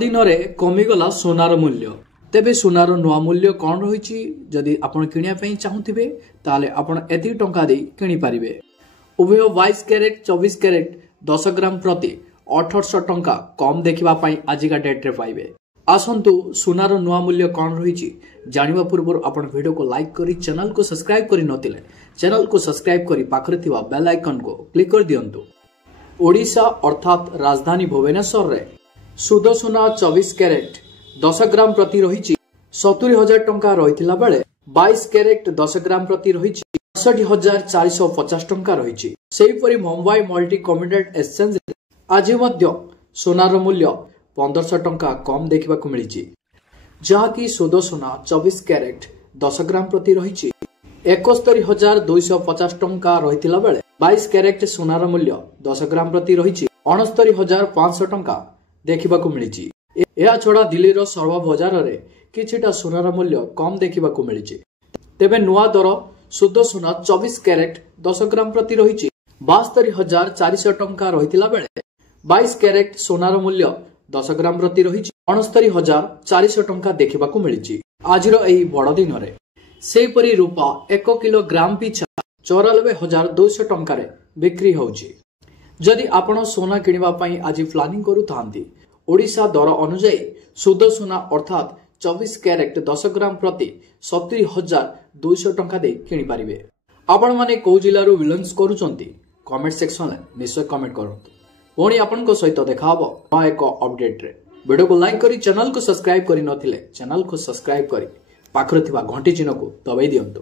दिन में कमिगला सोनार मूल्य तेबे सोनार नुआ मूल्य कौन रही जदि आपण किनिया चाहूथिबे ताले आपण एति टंका दे किनि पारिबे। उभय 22 कैरेट 24 कैरेट 10 ग्राम प्रति 1800 टंका कम देखिबा पई आजिका डेट रे पाइबे। आसंतु सोनार नुआ मूल्य कौन रही जानिबा पूर्व आपण वीडियो को लाइक करी चैनल को सब्सक्राइब करी नथिले चैनल को सब्सक्राइब करी पाखरे थिबा बेल आइकन को क्लिक कर दियंतु। ओडिशा अर्थात राजधानी भुवनेश्वर रे शुद्ध सोना 24 कैरेट 10 ग्राम प्रति रही 70,000 टंका रही बेले 22 कैरेट 10 ग्राम प्रति रही 62,450 टंका रही। सेहीपरि मुंबई मल्टी कमोडिटी एक्सचेंज आज सोनार मूल्य 1500 टंका कम देखा मिली जहाँकि शुद्ध सोना 24 कैरेट 10 ग्राम प्रति रही 71,250 टंका रही बेले 22 कैरेट सोनार मूल्य 10 ग्राम प्रति रही 69,500 टंका देखा मिली। यह छड़ा दिल्ली रो सर्व बजार रे किछिटा सोनार मूल्य कम देखा मिली। तेबे नुआ दर शुद्ध सोना 24 कैरेट 10 ग्राम प्रति रही 72,400 टंका रही बेले 22 कैरेट सोनार मूल्य 10 ग्राम प्रति रही 69,400 टंका देखा मिली। आज बड़ दिन में सेपरी रूपा 1 किलोग्राम पिछा 94,200 टंका बिक्री होउची। जदि आपण सोना किनिबा पई आज प्लानिंग करूथांती ओडिशा दर अनुसार शुद्ध सोना अर्थात 24 कैरेट 10 ग्राम प्रति 70,200 टंका दे किनि पारिबे। आपण माने को जिल्ला रो बिलोंग्स करूचंती कमेंट सेक्शन में निश्चय कमेंट करंतु। पुणी आपण को सहित देखा हबो एक अपडेट रे। वीडियो को लाइक करी चैनल को सब्सक्राइब करी नथिले चैनल को सब्सक्राइब करी पाखरे थिबा घंटी चिन्ह को दबाई दियंतु।